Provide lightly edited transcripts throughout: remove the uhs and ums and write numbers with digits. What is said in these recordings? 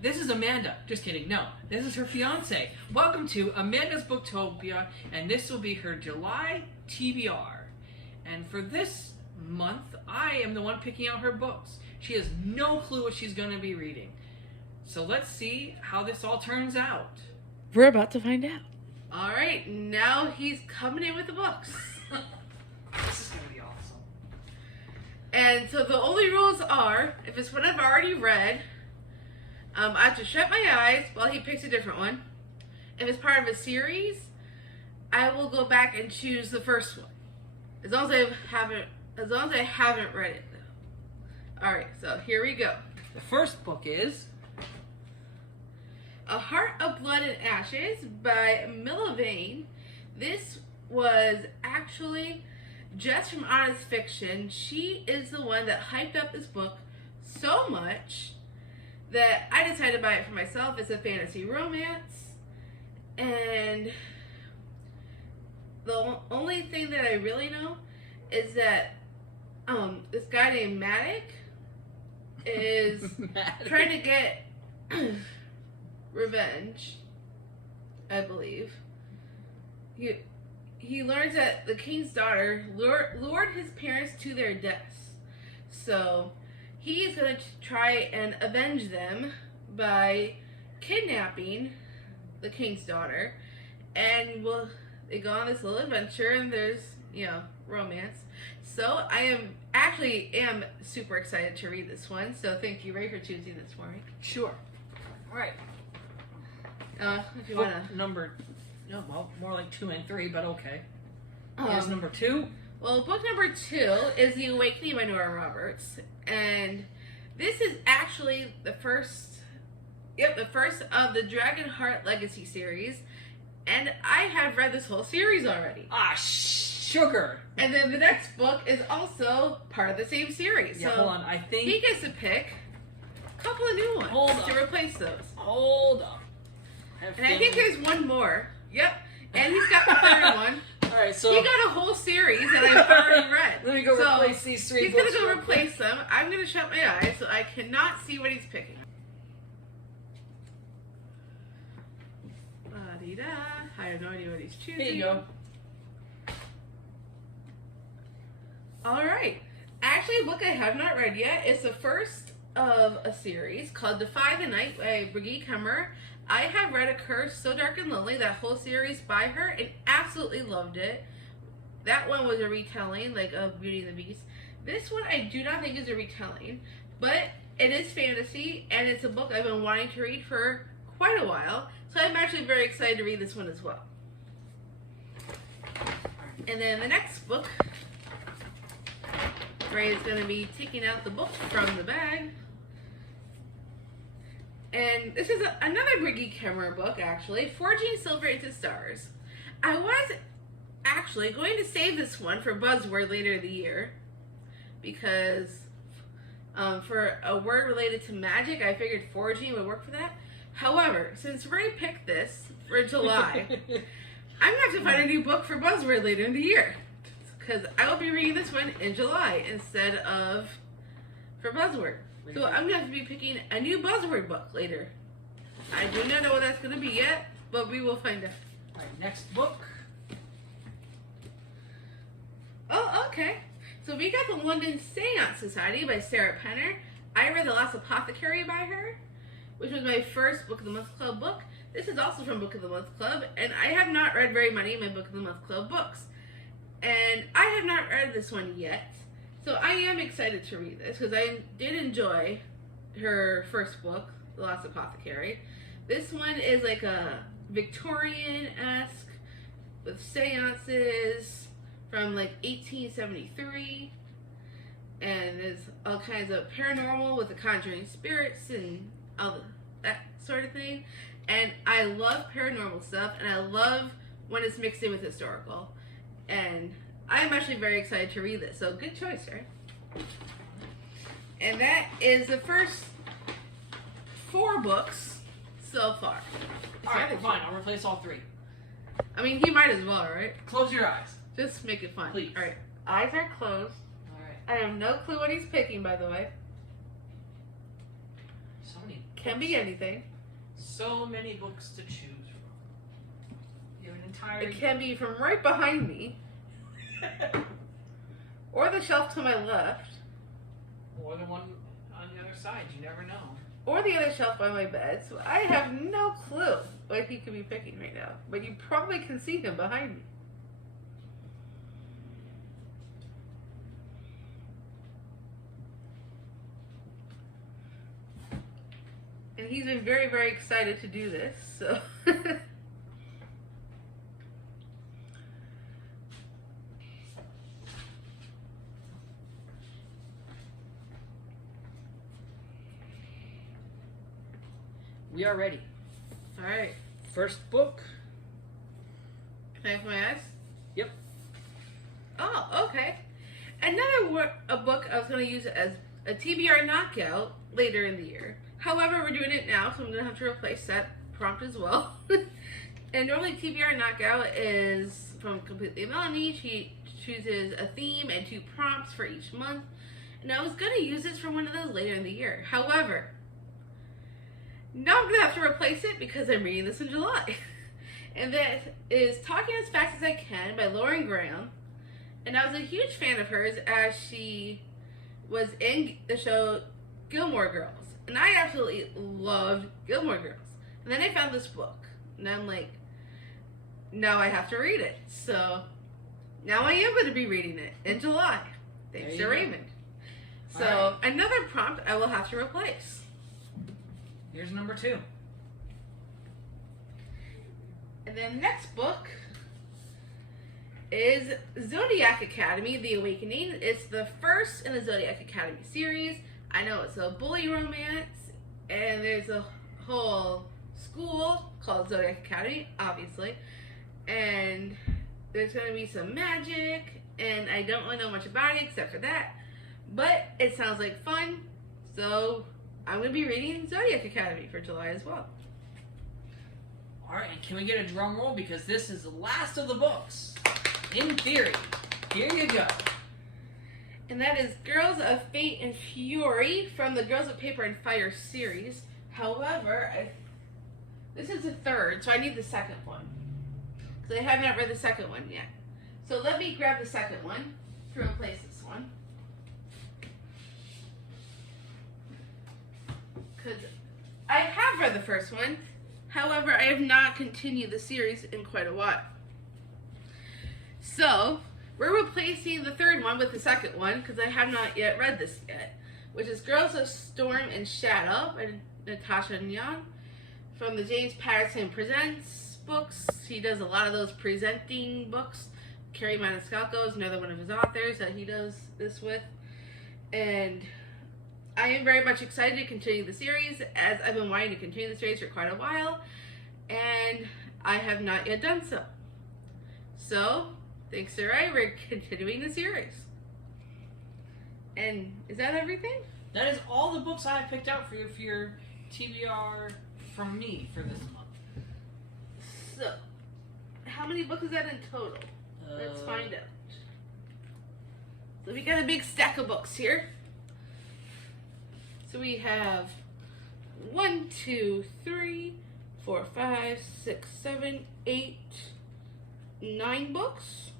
this is Amanda. Just kidding. No, this is her fiance. Welcome to Amanda's Booktopia, and this will be her July TBR. And for this month, I am the one picking out her books. She has no clue what she's going to be reading. So let's see how this all turns out. We're about to find out. All right, now he's coming in with the books. This is going to be awesome. And so the only rules are, if it's one I've already read, I have to shut my eyes while he picks a different one. If it's part of a series, I will go back and choose the first one. As long as I haven't read it, though. All right, so here we go. The first book is A Heart of Blood and Ashes by Milla Vane. This was actually just from Honest Fiction. She is the one that hyped up this book so much that I decided to buy it for myself. It's a fantasy romance, and the only thing that I really know is that this guy named Maddox is trying to get revenge, I believe. He learns that the king's daughter lured his parents to their deaths. So he's going to try and avenge them by kidnapping the king's daughter. And they go on this little adventure, and there's, romance. So I am super excited to read this one. So thank you, Ray, for choosing this for me. Sure. All right. If you Book want to. number, no, well, more like 2 and 3, but okay. Here's number 2. Well, book number 2 is The Awakening by Nora Roberts. And this is actually the first of the Dragonheart Legacy series. And I have read this whole series already. Ah, sugar. And then the next book is also part of the same series. Yeah, so hold on. I think he gets to pick a couple of new ones to replace those. Hold up. And I think there's one more. Yep. And he's got the third one. All right, so he got a whole series that I've already read. Let me go replace these 3 He's books. going to go replace them. I'm going to shut my eyes so I cannot see what he's picking. La-dee-da. I have no idea what he's choosing. Here you go. All right. Actually, a book I have not read yet. It's the first of a series called Defy the Night by Brigitte Kemmer. I have read A Curse, So Dark and Lonely, that whole series by her, and absolutely loved it. That one was a retelling, like, of Beauty and the Beast. This one I do not think is a retelling, but it is fantasy, and it's a book I've been wanting to read for quite a while, so I'm actually very excited to read this one as well. And then the next book, Ray is going to be taking out the book from the bag. And this is another Brigitte Kemmer book, actually, Forging Silver into Stars. I was actually going to save this one for Buzzword later in the year, because for a word related to magic, I figured forging would work for that. However, since Ray picked this for July, I'm going to have to find a new book for Buzzword later in the year, because I will be reading this one in July instead of for Buzzword. So I'm going to have to be picking a new Buzzword book later. I do not know what that's going to be yet, but we will find out. All right, next book. Oh, okay. So we got The London Seance Society by Sarah Penner. I read The Last Apothecary by her, which was my first Book of the Month Club book. This is also from Book of the Month Club, and I have not read very many of my Book of the Month Club books. And I have not read this one yet. So I am excited to read this because I did enjoy her first book, The Last Apothecary. This one is like a Victorian-esque with seances from like 1873. And there's all kinds of paranormal with the conjuring spirits and all that sort of thing. And I love paranormal stuff, and I love when it's mixed in with historical. And I'm actually very excited to read this, so good choice, right? And that is the first 4 books so far. Alright, fine, I'll replace all 3. I mean, he might as well, right? Close your eyes. Just make it fun. Please. Alright, eyes are closed. Alright. I have no clue what he's picking, by the way. So many Can be anything. So many books to choose from. You have an entire. It can be from right behind me, or the shelf to my left, Or the one on the other side. You never know. or the other shelf by my bed. So I have no clue what he could be picking right now. But you probably can see him behind me. And he's been very, very excited to do this, so. We are ready. Alright. First book. Can I have my eyes? Yep. Oh, okay. Another a book I was going to use as a TBR knockout later in the year. However, we're doing it now, so I'm going to have to replace that prompt as well. And normally TBR knockout is from Completely Melanie. She chooses a theme and 2 prompts for each month. And I was going to use this for one of those later in the year. However, now I'm going to have to replace it because I'm reading this in July. And that is Talking as Fast as I Can by Lauren Graham. And I was a huge fan of hers as she was in the show Gilmore Girls. And I absolutely loved Gilmore Girls. And then I found this book. And I'm like, now I have to read it. So now I am going to be reading it in July. Thanks to Raymond. So another prompt I will have to replace. Here's number 2. And then the next book is Zodiac Academy, The Awakening. It's the first in the Zodiac Academy series. I know it's a bully romance, and there's a whole school called Zodiac Academy, obviously. And there's going to be some magic, and I don't really know much about it except for that. But it sounds like fun, so I'm going to be reading Zodiac Academy for July as well. Alright, and can we get a drum roll? Because this is the last of the books. In theory. Here you go. And that is Girls of Fate and Fury from the Girls of Paper and Fire series. However, this is the third, so I need the second one. Because I have not read the second one yet. So let me grab the second one to replace this one. Because I have read the first one. However, I have not continued the series in quite a while. So, we're replacing the third one with the second one because I have not yet read this yet, which is Girls of Storm and Shadow by Natasha Nyan from the James Patterson Presents books. He does a lot of those presenting books. Carrie Maniscalco is another one of his authors that he does this with. And I am very much excited to continue the series, as I've been wanting to continue the series for quite a while, and I have not yet done so. So, thanks to Ray, we're continuing the series. And is that everything? That is all the books I have picked out for your TBR from me for this month. So, how many books is that in total? Let's find out. So we got a big stack of books here. So we have 1, 2, 3, 4, 5, 6, 7, 8, 9 books.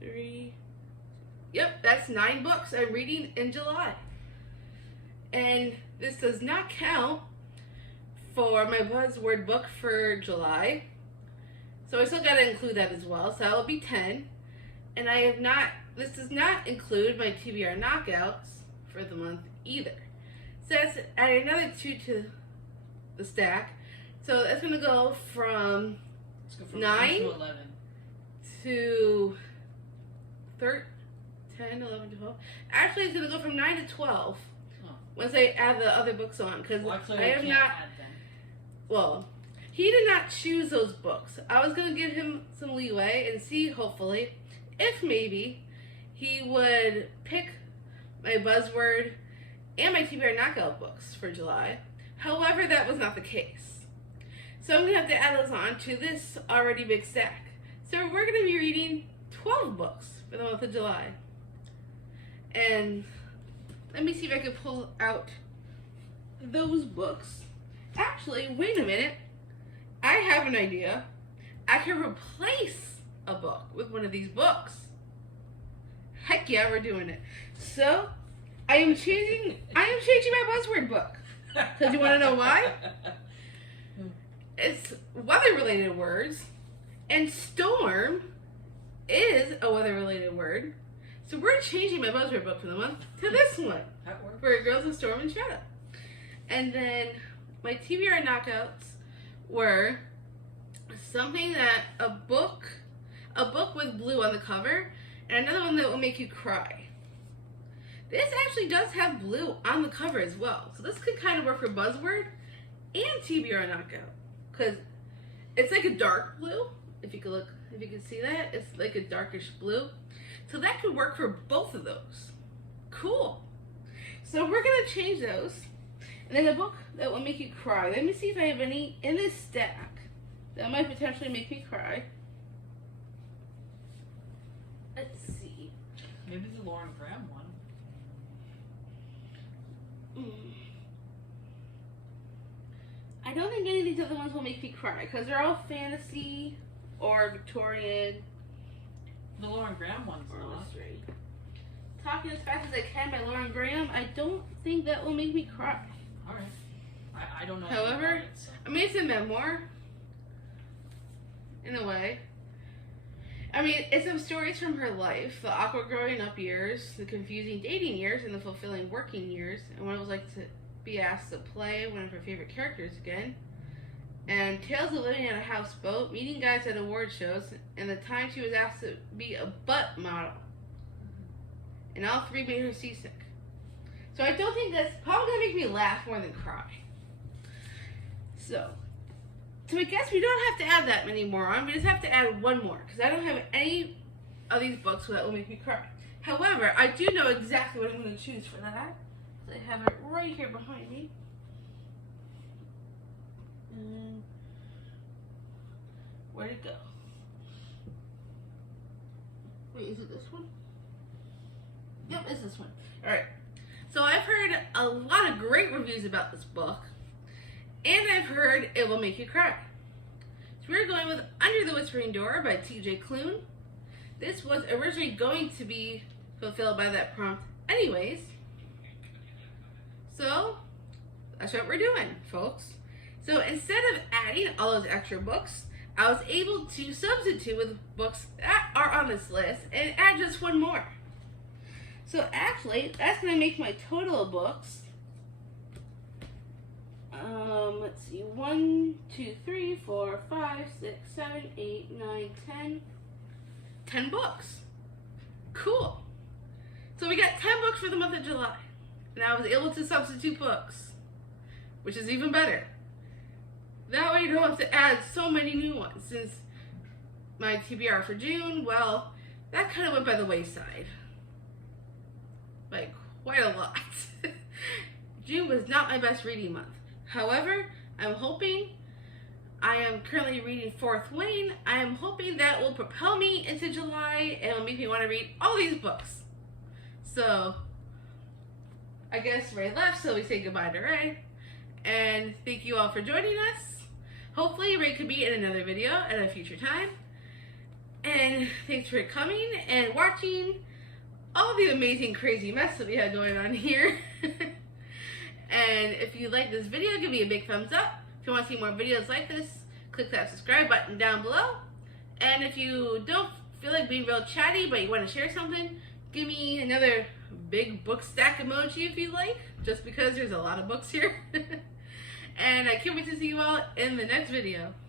3. Yep, that's 9 books I'm reading in July. And this does not count for my buzzword book for July. So I still got to include that as well. So that'll be 10. And I have not, this does not include my TBR knockouts for the month either. So that's adding another 2 to the stack. So that's going to go from, Let's go from 9 to 11. to 13, 10, 11, 12. Actually, it's going to go from 9 to 12 once I add the other books on. Because I have not, add them. well, he did not choose those books. I was going to give him some leeway and see, hopefully, if maybe he would pick my buzzword and my TBR knockout books for July. However, that was not the case. So I'm going to have to add those on to this already big stack. So we're going to be reading 12 books for the month of July. And let me see if I can pull out those books. Actually, wait a minute. I have an idea. I can replace a book with one of these books. Heck yeah, we're doing it. So, I am changing my buzzword book. Because you want to know why? It's weather-related words, and storm is a weather-related word. So we're changing my buzzword book for the month to this one. That works. For Girls of Storm and Shadow. And then my TBR knockouts were something that a book with blue on the cover, and another one that will make you cry. This actually does have blue on the cover as well. So this could kind of work for buzzword and TBR knockout. Because it's like a dark blue. If you can see that, it's like a darkish blue. So that could work for both of those. Cool. So we're going to change those. And then a book that will make you cry. Let me see if I have any in this stack that might potentially make me cry. Let's see. Maybe the Lauren Graham one. I don't think any of these other ones will make me cry because they're all fantasy or Victorian The Lauren Graham one's or not. mystery. Talking as Fast as I Can by Lauren Graham, I don't think that will make me cry. Alright. I don't know. However, anything about it, so. I mean, it's a memoir, in a way. I mean, it's some stories from her life, the awkward growing up years, the confusing dating years, and the fulfilling working years, and what it was like to be asked to play one of her favorite characters again, and tales of living on a houseboat, meeting guys at award shows, and the time she was asked to be a butt model. And all three made her seasick. So I don't think that's probably going to make me laugh more than cry. So I guess we don't have to add that many more on. We just have to add one more. Because I don't have any of these books that will make me cry. However, I do know exactly what I'm going to choose for that. So I have it right here behind me. And where'd it go? Wait, is it this one? Yep, it's this one. Alright. So I've heard a lot of great reviews about this book. And I've heard it will make you cry. So we're going with Under the Whispering Door by T.J. Klune. This was originally going to be fulfilled by that prompt anyways. So that's what we're doing, folks. So instead of adding all those extra books, I was able to substitute with books that are on this list and add just one more. So actually, that's going to make my total of books. Let's see, 1, 2, 3, 4, 5, 6, 7, 8, 9, 10. 10 books. Cool. So we got 10 books for the month of July. And I was able to substitute books, which is even better. That way you don't have to add so many new ones, since my TBR for June, well, that kind of went by the wayside. Like, quite a lot. June was not my best reading month. However, I am currently reading Fourth Wing. I am hoping that will propel me into July and will make me want to read all these books. So, I guess Ray left, so we say goodbye to Ray. And thank you all for joining us. Hopefully Ray could be in another video at a future time. And thanks for coming and watching all the amazing crazy mess that we have going on here. And if you like this video, give me a big thumbs up. If you want to see more videos like this, click that subscribe button down below. And if you don't feel like being real chatty, but you want to share something, give me another big book stack emoji if you like, just because there's a lot of books here. And I can't wait to see you all in the next video.